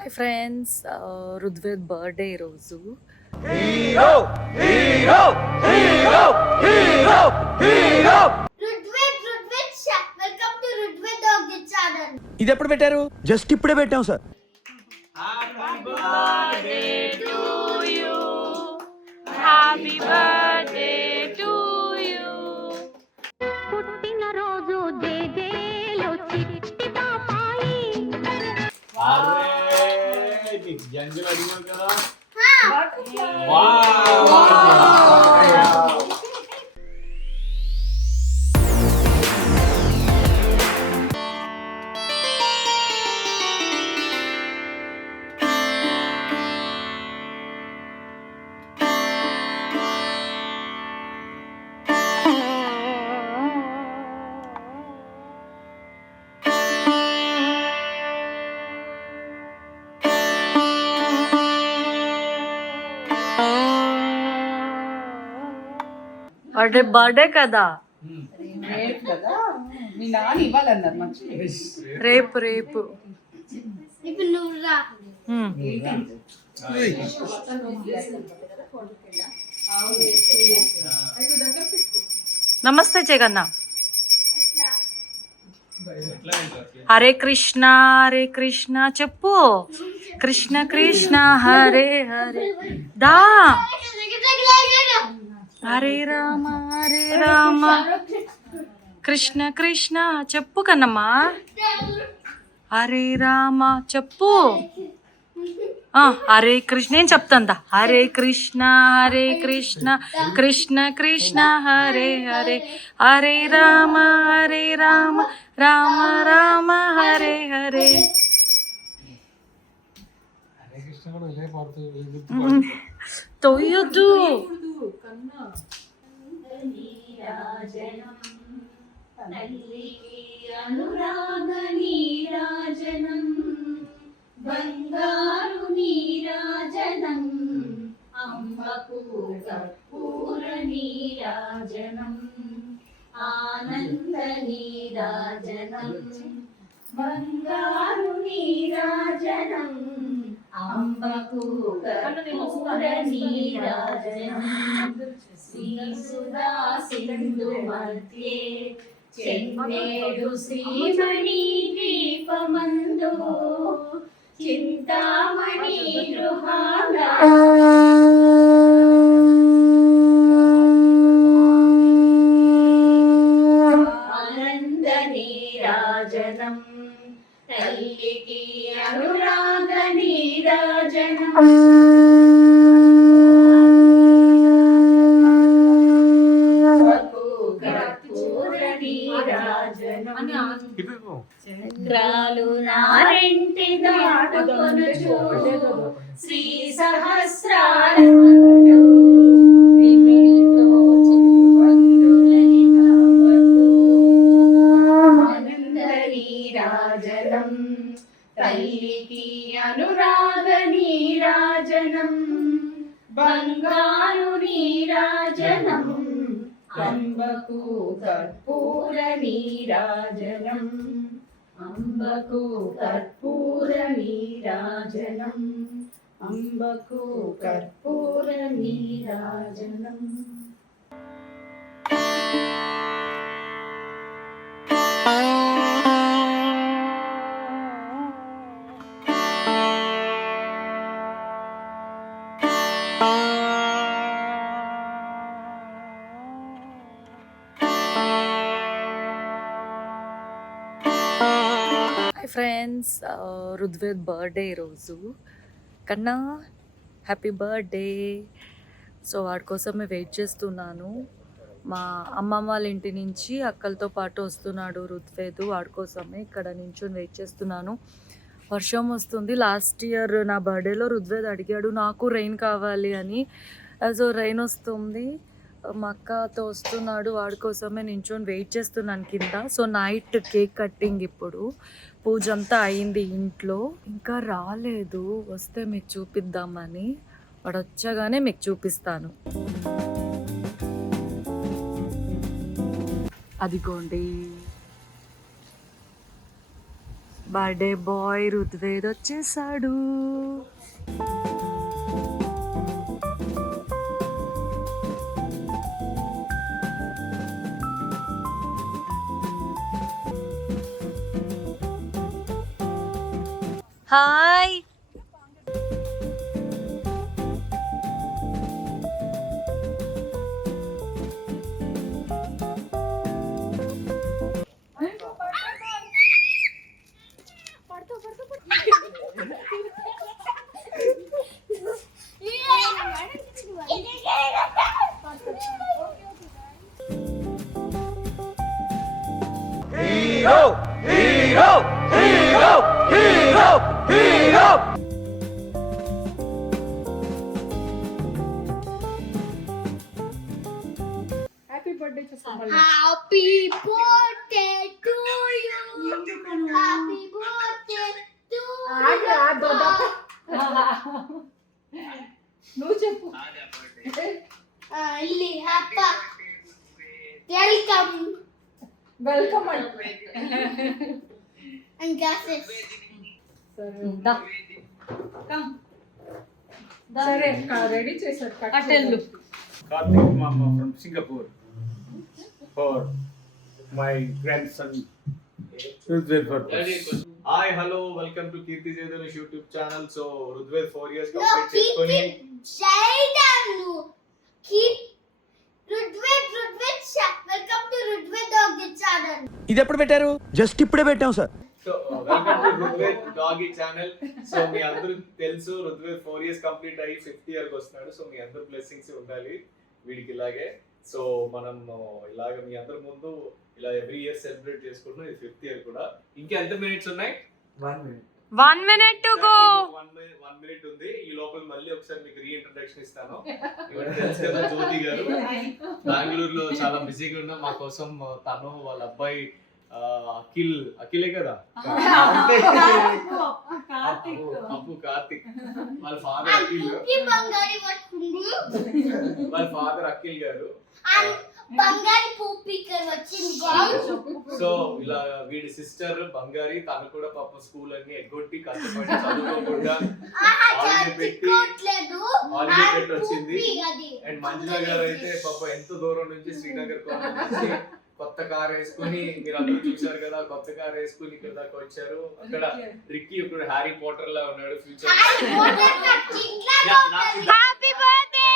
Hi friends, Rudved birthday ఈరోజు. Hero hero hero hero hero welcome to Rudved dog the channel. ఇది ఎప్పుడు పెట్టారు? Just ఇప్పుడే పెట్టాం sir. Happy birthday to you. పుట్టిన రోజు జేజేలో చిట్టి పాపాయి. జంజలు అడిగారు కదా. బర్త్డే కదా, రేపు కదా మీ నాన్న ఇవ్వాలన్నారు మంచిగా. రేపు రేపు. ఇప్పుడు నువ్వు రా. నమస్తే జగన్న. హరే కృష్ణ హరే కృష్ణ చెప్పు. కృష్ణ కృష్ణ హరే హరే. దా. హరే రామ కృష్ణ కృష్ణ చెప్పు కన్నమ్మా. హరే రామ చెప్పు. హరే కృష్ణ నేను చెప్తాందా. హరే కృష్ణ కృష్ణ కృష్ణ హరే హరే. హరే రామ రామ రామ హరే హరే. తొయ్యొద్దు. అనురాగ నీరాజనం బంగారు నీరాజనం అంబకు కర్పూర నీరాజనం ఆనంద నీరాజనం బంగారు నీరాజనం అంబకు కర్పూర నీరాజనం శ్రీసుధా సింధు మధ్యే చెన్నేడు శ్రీమణి దీపమందు చింతామణి గృహాల ఆనంద నీరాజనం తల్లికి అనురాగ నీరాజనం చంద్రాలు నారెంటి దాటుకొనుచు శ్రీ సహస్రారండు విమిడితో చిరువందులని కావకు ఆనంద నీరాజనం తల్లికి అనురాగ నీరాజనం బంగారు నీరాజనం అంబకు కర్పూర నీరాజనం అంబకు కర్పూర నీరాజనం అంబకు కర్పూర నీరాజనం. హాయ్ ఫ్రెండ్స్, రుద్వేద్ బర్త్డే ఈరోజు. కన్నా హ్యాపీ బర్త్డే. సో వాడి కోసమే వెయిట్ చేస్తున్నాను. మా అమ్మమ్మ వాళ్ళ ఇంటి నుంచి అక్కలతో పాటు వస్తున్నాడు రుద్వేద్. వాడి కోసమే ఇక్కడ నించుని వెయిట్ చేస్తున్నాను. వర్షం వస్తుంది. లాస్ట్ ఇయర్ నా బర్త్డేలో రుద్వేద్ అడిగాడు నాకు రెయిన్ కావాలి అని. సో రెయిన్ వస్తుంది. మా అక్కతో వస్తున్నాడు. వాడి కోసమే నించొని వెయిట్ చేస్తున్నాను కింద. సో నైట్ కేక్ కట్టింగ్, ఇప్పుడు పూజ అంతా అయింది ఇంట్లో. ఇంకా రాలేదు, వస్తే మీకు చూపిద్దామని. వాడు వచ్చగానే మీకు చూపిస్తాను. అదిగోండి బర్త్డే బాయ్ రుద్వేద్ వచ్చేసాడు. Hi. Hero hero hero hero hero happy birthday చేసుకోవాలి. Happy birthday to you happy birthday to నువ్వు చెప్పు. ఇల్లి హ్యాపీ వెల్కమ్ వెల్కమ్ అంటే అండ్ గ్లాసెస్ సరే రెడీ చేశారు. అటెల్లు. Karthik Mama from Singapore for my grandson. Rudved purpose. Hi, hello, welcome to Kirti Zedanush YouTube channel. So Rudved 4 years No, complete keep cheskoni. it Shaidanu. Keep Rudved welcome to Rudved Doggy channel. ఇది ఎప్పుడు పెట్టారు? Just ఇప్పుడే పెట్టాం sir. So welcome to Rudved Doggy channel. So మీ అందరూ తెలుసు Rudved 4 years complete అయ్యి 5th year కి వస్తున్నాడు. సో మీ అందరూ బ్లెస్సింగ్స్ ఉండాలి వీడికి ఇలాగే. సో మనం ఇలాగ మీ అందరి ముందు ఇలా ఎవ్రీ ఇయర్ సెలబ్రేట్ చేసుకుంటున్నాం. ఇది 5th year కూడా. ఇంకా ఎంత మినిట్స్ ఉన్నాయి? 1 minute to go. 1 minute ఉంది. ఈ లోపల మళ్ళీ ఒకసారి మీకు రీఇంట్రడక్షన్ ఇస్తాను. ఇవన్నీ తెలుసు కదా, జ్యోతి గారు బెంగళూరులో చాలా బిజీగా ఉన్నా మా కోసం తను వాళ్ళ అబ్బాయి అఖిలే కదా, అప్పు కార్తిక్, వాళ్ళ ఫాదర్ అఖిల్, బంగారి పట్టుకుంది వాళ్ళ ఫాదర్ అఖిల్ గారు. బంగారి పూపికర్ వచ్చింది. సో ఇలా వీడి సిస్టర్ బంగారి, తను కూడా పాప స్కూల్ అన్ని ఎగ్గొట్టి కష్టపడి చదువుకోకుండా హాలిడే పెట్టి వచ్చింది. అండ్ మంజుల గారు అయితే పాప ఎంతో దూరం నుంచి శ్రీనగర్ కోణం నుంచి కొత్త కార్ వేసుకుని, మీరు అందరూ చూసారు కదా, కొత్త కార్ వేసుకుని ఇక్కడ దాకా వచ్చారు. అక్కడ రిక్కీ ఇప్పుడు హ్యారీ పోటర్ లా ఉన్నాడు future. Happy birthday.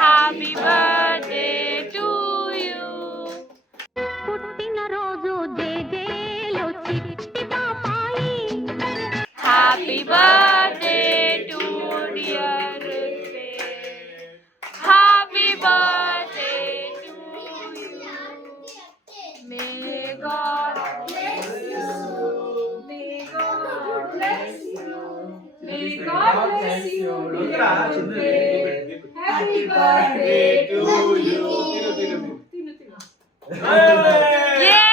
Happy birthday to you. పుట్టిన రోజు జేజేలో చిట్టి పాపాయి. Happy birthday to dear Rudved. Happy birthday to you. May God bless you. May God bless you. May God bless you. Happy birthday to you. Yay!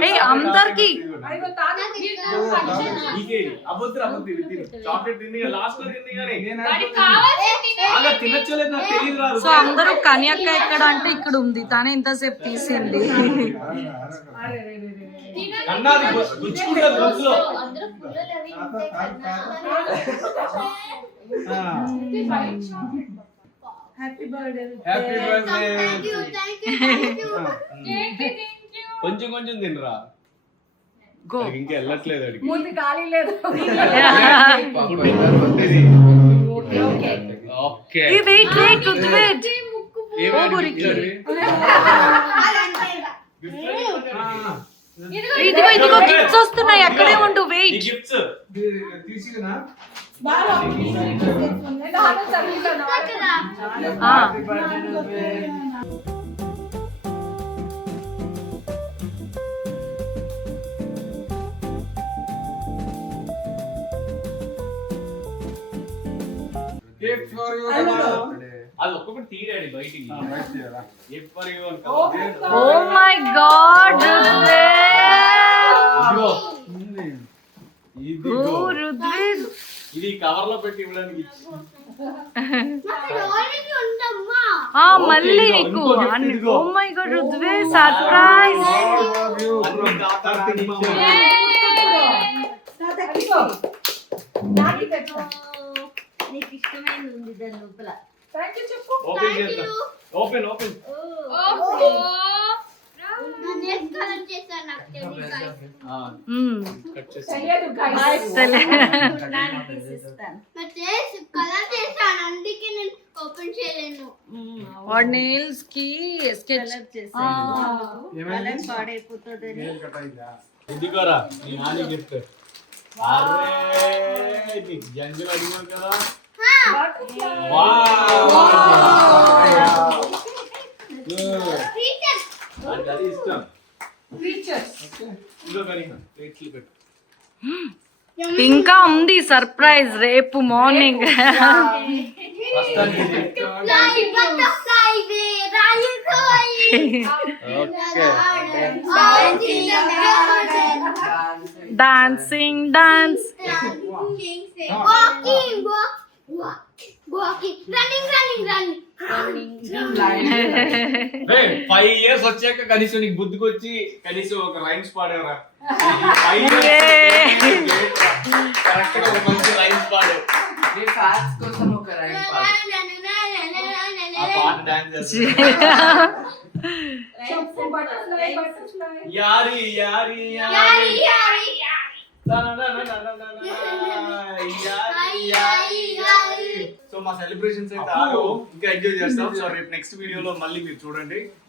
Hey, అందరికి chocolate తిని last లో తిని తినచ్చలేదు నాకు తెలియదు రాదు. సో అందరూ కన్యక్క ఎక్కడ అంటే ఇక్కడ ఉంది, తనే ఇంతసేపు తీసింది. అన్నది గుచ్చుకుంటారు బస్సులో. Happy birthday. Happy birthday. Thank you. కొంచెం కొంచెం తినరా, గో. ఇంకా వెళ్ళట్లేదు అడిగి. ముందు ఖాళీ లేదు. ఓకే ఏ వెయిట్ రుద్వేద్. ఇదిగో గిఫ్ట్స్ వస్తున్నాయి, అక్కడే ఉండు. వెయిట్. గిఫ్ట్స్ తీసుకున్నా. అది ఒక్కొక్కటి తీయడాడి బయటికి ఎప్పటి ఓ మై గాడ్ రుద్వేద్ ఇది కవర్ లో పెట్టి ఇవ్వడానికి ఆల్రెడీ ఉందమ్మా. మళ్ళీ నీకు ఓ మై గాడ్ రుద్వేద్ సర్ప్రైజ్ అన్ని దాతానికి ఇచ్చారు. నీకు ఇష్టమైనది ఉంది దాని లోపల. ఓపెన్ చేద్దాం. ఓపెన్ ఓపెన్ నేను నెక్స్ట్ కలర్ చేశాను నాకు తెలియదు guys. కట్ చేసి తెలియదు guys. నాకు తెలిసి కలర్ చేశాను అందుకే నేను ఓపెన్ చేయలేను. వాడి నెయిల్స్ కి స్కెచ్ ఇదిగోరా నీ నాని గిఫ్ట్. అరే నీకు జంజలు అడిగావు కదా. టీచర్ నాకు అది ఇష్టం. Features. ఇంకో కరీనా ప్లేట్లు పెట్టు. ఇంకా ఉంది సర్ప్రైజ్ రేపు మార్నింగ్ ప్రస్తుతానికి ఇది. ఫ్లై బటర్ఫ్లై దే రాయికోయి dancing dance walking walking running running running 5 years వచ్చాక కనీసం నీకు బుద్ధికొచ్చి కనీసం ఒక రైమ్స్ పాడేవరా. 5 కరెక్ట్ గా ఒక మంచి రైమ్స్ పాడావు. మీ fans కోసం ఒక rhyme పాడు. ఆ పాట డాన్స్ చేస్తా. చెప్పు butterfly, butterfly. యారి యారి యారి యారి యారి సో మా సెలబ్రేషన్స్ అయితే ఆగు. ఇంకా ఎంజాయ్ చేస్తాం. సో రేపు నెక్స్ట్ వీడియోలో మళ్ళీ మీరు చూడండి.